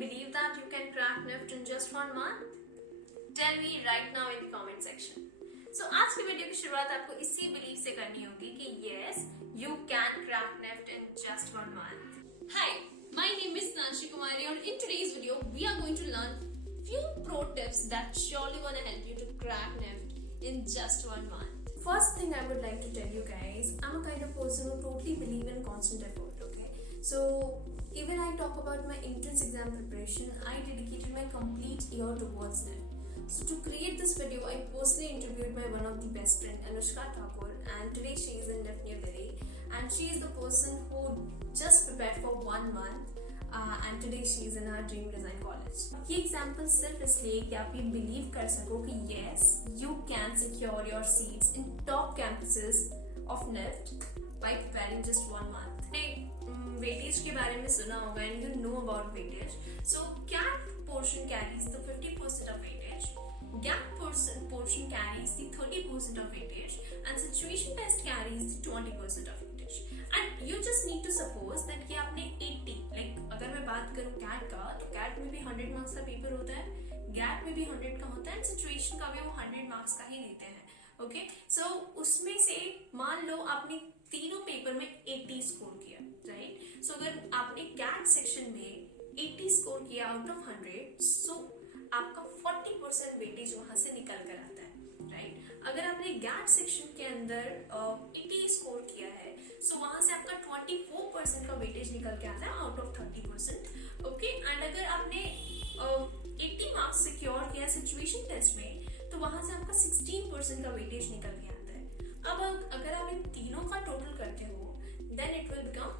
believe that you can crack NIFT in just 1 month? Tell me right now in the comment section. So आज की video की शुरुआत आपको इसी believe से करनी होगी कि yes, you can crack NIFT in just 1 month. Hi, my name is Nanshi Kumari and in today's video we are going to learn few pro tips that surely gonna help you to crack NIFT in just 1 month. First thing I would like to tell you guys, I'm a kind of person who totally believe in constant effort, okay? So even I talk about my entrance exam preparation, I dedicated my complete year towards NIFT. So to create this video, I personally interviewed my one of the best friend, Anushka Thakur, and today she is in NIFT New Delhi, and she is the person who just prepared for 1 month, and today she is in her dream design college. ये example सिर्फ इसलिए कि आप ये believe कर सको कि yes, you can secure your seats in top campuses of NIFT by preparing just 1 month. Weightage के बारे में सुना होगा and you know about weightage. So CAT portion carries the 50% of weightage, GAT portion carries the 30% of weightage, and situation test carries the 20% of weightage. And you just need to suppose that कि आपने 80, like अगर मैं बात करूँ CAT का, तो CAT में भी 100 मार्क्स का पेपर होता है, GAT में भी 100 का होता है, and situation का भी वो 100 मार्क्स का ही देते हैं. ओके, सो उसमें से मान लो आपने तीनों पेपर में 80 स्कोर किया, राइट? सो अगर आपने कैट सेक्शन में 80 स्कोर किया आउट ऑफ 100, सो आपका 40% वेटेज वहां से निकल कर आता है, राइट? अगर आपने गैट सेक्शन के अंदर 80 स्कोर किया है, सो वहां से आपका 24% का वेटेज निकल के आता है आउट ऑफ 30%. ओके, एंड अगर आपने 80 मार्क्स सिक्योर किया सिचुएशन टेस्ट में, तो वहां से आपका 16% का वेटेज निकल के आता है. अब अगर आप इन तीनों का टोटल करते हो, then it will become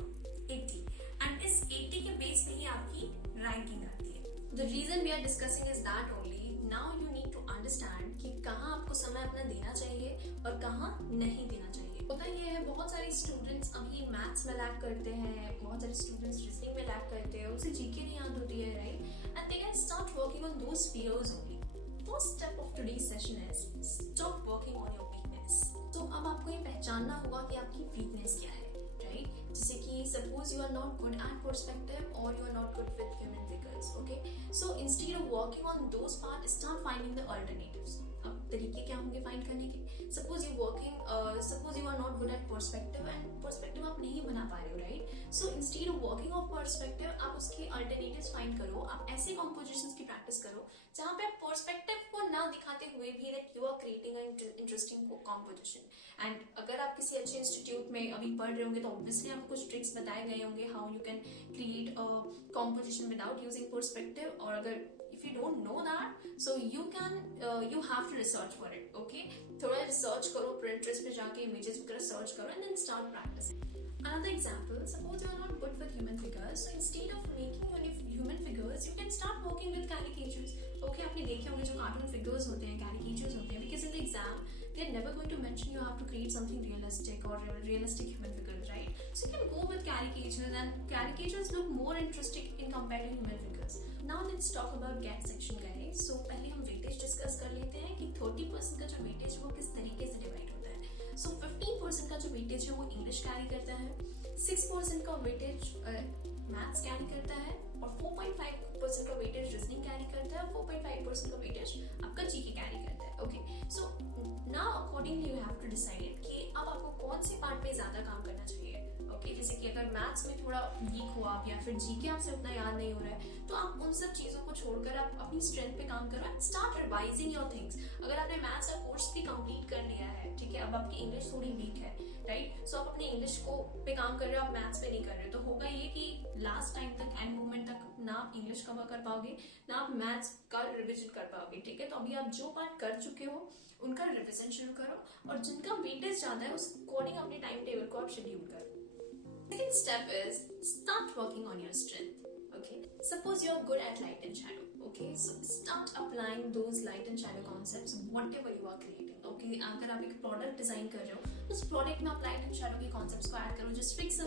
80, and इस 80 के बेस पे ही आपकी रैंकिंग आती है. The reason we are discussing is that only now you need to understand कि कहाँ आपको समय अपना देना चाहिए और कहाँ नहीं देना चाहिए. होता ये है, बहुत सारे स्टूडेंट्स अभी मैथ्स में लैक करते हैं, बहुत सारे स्टूडेंट्स रीजनिंग में लैक करते हैं, उसे जीके नहीं याद होती है, right? And they can start working on those fears only. First step of today's session is stop working on your weakness. तो अब आपको ये पहचानना होगा कि आपकी weakness क्या है, right? जैसे कि suppose you are not good at perspective or you are not good with human figures, okay? So instead of working on those parts, start finding the alternatives. अब तरीके क्या होंगे फाइंड करने के? Suppose you are not good at perspective and perspective आप नहीं बना पा रहे हो, right? So instead of working on perspective, आप उसके alternatives फाइंड करो. आप ऐसे compositions की प्रैक्टिस करो जहाँ पे पर्सपेक्टिव को ना दिखाते हुए भी that you are creating an interesting composition. And अगर आप किसी अच्छे इंस्टीट्यूट में अभी पढ़ रहे होंगे तो ऑब्वियसली आपको कुछ ट्रिक्स बताए गए होंगे how you can create a composition without using perspective. और अगर if you don't know that, so you have to research for it, okay? थोड़ा रिसर्च करो, Pinterest पे जाके images वगैरह सर्च करो and then start practicing. Another example, suppose you are not good with human figures, so instead of making human figures, you can start working with caricatures. Okay, आपने देखे होंगे जो cartoon figures होते हैं, caricatures होते हैं, because in the exam they are never going to mention you have to create something realistic or realistic human figures, right? So you can go with caricatures, and caricatures look more interesting in compared to human figures. Now let's talk about GAT section, guys. So पहले हम weightage discuss कर लेते हैं कि 30% का जो weightage वो किस तरीके से डिवाइड होता है. So 15% का जो वेटेज है वो इंग्लिश कैरी करता है, 6% का वेटेज मैथ्स कैरी करता है, और 4.5% का वेटेज रीजनिंग कैरी करता है, 4.5% का वेटेज आपका जीके कैरी करता है. Okay, so now accordingly you have to decide कि अब आपको कौन से पार्ट पे ज्यादा काम करना चाहिए. ओके, जैसे कि अगर मैथ्स में थोड़ा वीक हो आप, या फिर जीके आपसे उतना याद नहीं हो रहा है, तो आप उन सब चीज़ों को छोड़कर आप अपनी स्ट्रेंथ पे काम करो and start revising your things. अगर आपने मैथ्स का कोर्स भी कंप्लीट कर लिया है, ठीक है, अब आपकी इंग्लिश थोड़ी वीक है, राइट? सो आप अपने इंग्लिश को पे काम कर रहे हो, आप मैथ्स पे नहीं कर रहे हो, तो होगा ये कि लास्ट टाइम तक, एंड मोमेंट तक ना आप इंग्लिश कवर कर पाओगे ना आप मैथ्स का रिविजन कर पाओगे, ठीक है? तो अभी आप जो पार्ट कर चुके हो उनका रिविजन शुरू करो, और जिनका वेटेज ज़्यादा है उस अकॉर्डिंग अपने टाइम टेबल को आप शेड्यूल करो. Second step is start working on your strength. Okay, suppose you are good at light and shadow. Okay, so start applying those light and shadow concepts whatever you are creating. Okay, अगर आप एक product design कर रहे हो तो उस product में आप लाइट एंड शैडो के कॉन्सेप्ट्स को ऐड करो. Just fix the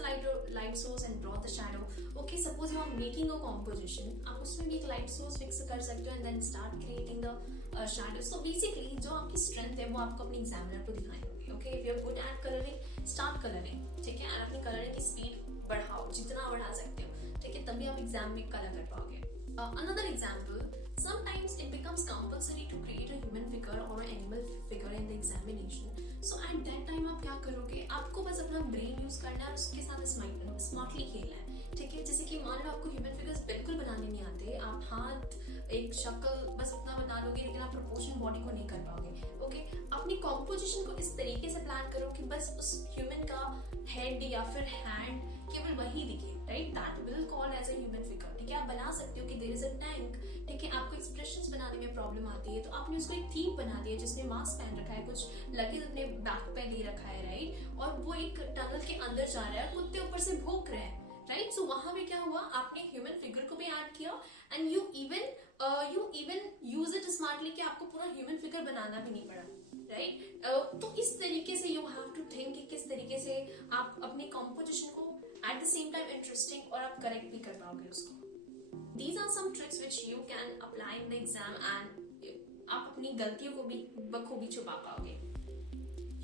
light source and draw the shadow. Okay, suppose you are making a composition, आप उसमें भी एक लाइट सोर्स फिक्स कर सकते हो and then start creating the shadow. So basically जो आपकी स्ट्रेंथ है वो आपको अपने एग्जामिनर को दिखानी होगी. Okay, if you are good at colouring, start colouring, ठीक है, अपनी कलरिंग की स्पीड बढ़ाओ जितना बढ़ा सकते हो, ठीक है, तभी आप एग्जाम में कलर कर पाओगे. Another example, sometimes it becomes compulsory to create a human figure or an animal figure in the examination. So at that time आप क्या करोगे, आपको बस अपना ब्रेन यूज करना है, उसके साथ स्मार्टली खेलना है, ठीक है। जैसे कि मान लो आपको ह्यूमन फिगर्स बिल्कुल बनाने नहीं आते, आप हाथ एक शक्ल बस उतना बना लोगे, लेकिन आप प्रोपोर्शन बॉडी को नहीं कर पाओगे, ओके। अपनी कॉम्पोजिशन को इस तरीके से प्लान करो कि बस उस ह्यूमन का हेड या फिर हैंड केवल वही दिखे, right, that will call as a human figure, ठीक है। आप बना सकते हो कि देयर इज अ टैंक, ठीक है। आपको एक्सप्रेशंस बनाने में प्रॉब्लम आती है, तो आपने उसको एक थीम बना दिया जिसने मास्क पहन रखा है, कुछ लगेज अपने बैक पे ले रखा है, राइट, और वो एक टनल के अंदर जा रहा है, कुत्ते ऊपर से भौंक रहे हैं, राइट। सो वहां पे क्या हुआ, आपने ह्यूमन फिगर को भी ऐड किया and you even use it smartly कि आपको पूरा ह्यूमन फिगर बनाना भी नहीं पड़ा, राइट। तो इस तरीके से यू हैव टू थिंक कि किस तरीके से आप अपनी कॉम्पोजिशन को at the same time interesting और आप करेक्ट भी कर पाओगे उसको। These are some tricks which you can apply in the exam and आप अपनी गलतियों को भी बखूबी छुपा पाओगे।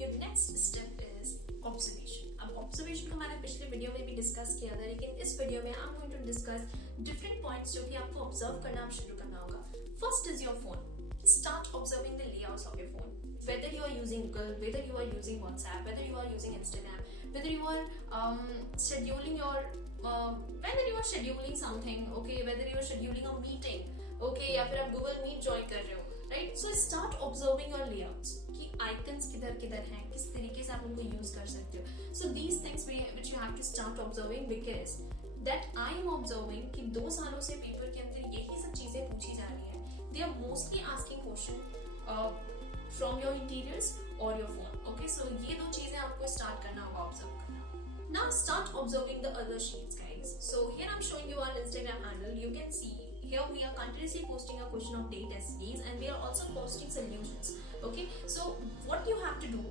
Your next step is observation. अब observation को मैंने पिछले वीडियो में भी डिस्कस किया था, लेकिन इस वीडियो में I'm going to discuss different points जो कि आपको ऑब्जर्व करना आप शुरू करना होगा। First is your phone. Start observing the layouts of your phone. Whether you are using Google, whether you are using WhatsApp, whether you are using Instagram, whether you are scheduling your whether you are scheduling something, okay, whether you are scheduling a meeting, okay, या फिर आप Google Meet join कर रहे हो, right? So start observing your layouts कि icons किधर हैं, किस तरीके से आप उनको use कर सकते हो। So these things which you have to start observing, because that I am observing कि 2 सालों से पेपर के अंदर यही सब चीजें पूछी जा रही हैं। They are mostly asking question from your interiors or your phone, okay? So ये 2 चीजें आपको start करना होगा observe करना। Now start observing the other sheets, guys. So here I'm showing you our Instagram handle. You can see here we are continuously posting a question of date essays and we are also posting solutions. Okay, so what you have to do,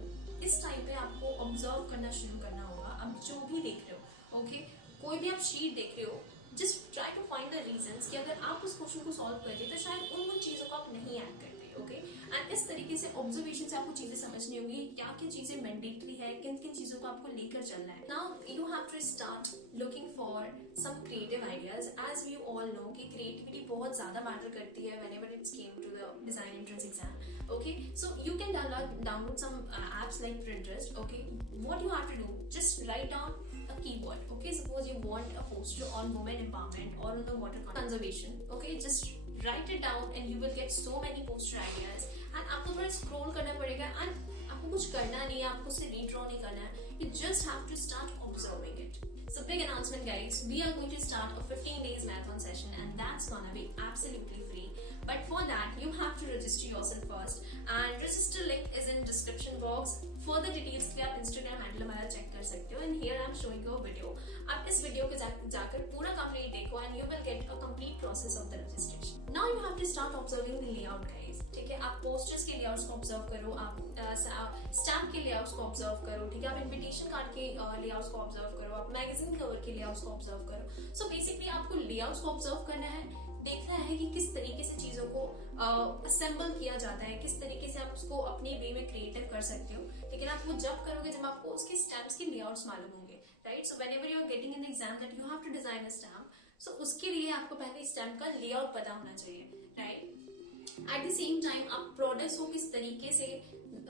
इस time पे आपको observe करना शुरू करना होगा। अब जो भी देख रहे हो, okay, कोई भी आप sheet देख रहे हो, just try to find the reasons कि अगर आप उस क्वेश्चन को solve करते तो शायद उन चीजों को आप नहीं ऐड करते, okay? एंड इस तरीके से ऑब्जर्वेशन से आपको चीजें समझनी होगी, क्या क्या चीजें मैंडेटरी है, किन किन चीजों को आपको लेकर चलना है। Now you have to start looking for some creative ideas. As you all know कि क्रिएटिविटी बहुत ज्यादा मैटर करती है whenever it's came to the design entrance exam, okay. So you can download some apps like Pinterest, okay। what you have to do, just write down a keyword, okay। suppose you want a poster on women empowerment or on the water conservation, okay, just write it down and you will get so many poster ideas and आपको थोड़ा scroll करना पड़ेगा and आपको कुछ करना नहीं है, आपको उसे redraw नहीं करना है, you just have to start observing it। So big announcement, guys, we are going to start a 15 days marathon session and that's gonna be absolutely free, but for that you have to register yourself first and register link is in description box। further details के लिए आप Instagram handle हमारा check कर सकते हो and here I am showing you a video। आप इस video को जाकर पूरा कंप्लीट देखो and you will get a complete process of the registration। Now you have to start observing the layout, guys, ठीक है। आप posters के layouts को observe करो, आप stamp के layouts को observe करो, ठीक है। आप invitation card के layouts को observe करो, आप magazine cover के layouts को observe करो। So basically आपको layouts को observe करना है, देखना है कि किस तरीके से चीजों को असेंबल किया जाता है, किस तरीके से आप उसको अपने वे में क्रिएटिव कर सकते हो, लेकिन आप वो जब करोगे जब आपको उसके स्टैम्प्स के लेआउट्स मालूम होंगे, right. So whenever you are getting in the exam that you have to design a stamp, so उसके लिए आपको पहले स्टैम्प का लेआउट पता होना चाहिए, right. At the same time आप प्रोडक्ट्स को किस तरीके से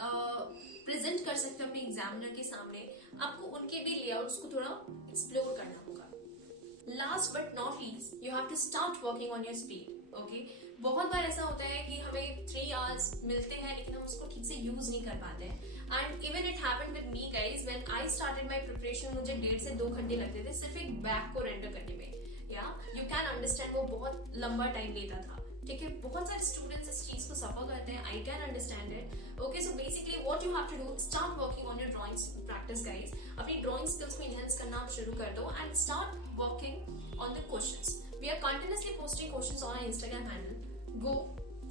प्रेजेंट कर सकते हो अपने एग्जामिनर के सामने, आपको उनके भी लेआउट्स को थोड़ा एक्सप्लोर करना होगा। Last but not least, you have to start working on your speed, okay. बहुत बार ऐसा होता है कि हमें 3 hours मिलते हैं लेकिन हम उसको ठीक से यूज नहीं कर पाते हैं and even it happened with me, guys, when I started my preparation मुझे 1.5 से 2 घंटे लगते थे सिर्फ एक बैग को रेंडर करने में, या यू कैन अंडरस्टैंड वो बहुत लंबा टाइम लेता था, ठीक है। बहुत सारे स्टूडेंट्स इस चीज को सफर करते हैं, I can understand it, okay. So basically what you have to do, start working on your drawing practice, guys. अपनी ड्राइंग स्किल्स को एनहांस करना आप शुरू कर दो and start working on the questions. We are continuously posting questions on our Instagram handle। Go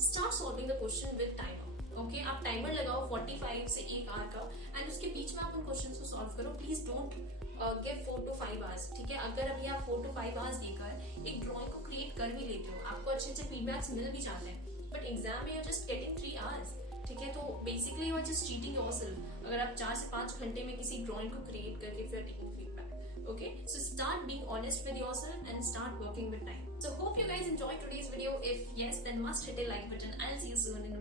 start solving the question with timer, okay। आप timer लगाओ 45 से 1 hour का एंड उसके बीच में आप उन क्वेश्चंस को सॉल्व करो। Please don't give 4 to 5 hours, ठीक है। अगर अभी आप 4 to 5 hours देकर एक ड्राइंग को क्रिएट कर भी लेते हो, आपको अच्छे अच्छे फीडबैक्स मिल भी जाते हैं, बट एग्जाम में you are just getting 3 hours, ठीक है। तो basically you are just cheating yourself अगर आप 4 से 5 घंटे में किसी ड्राइंग को क्रिएट करके फिर taking feedback, okay। So start being honest with yourself and start working with time। So hope you guys enjoyed today's video. If yes, then must hit a like button. I'll see you soon in my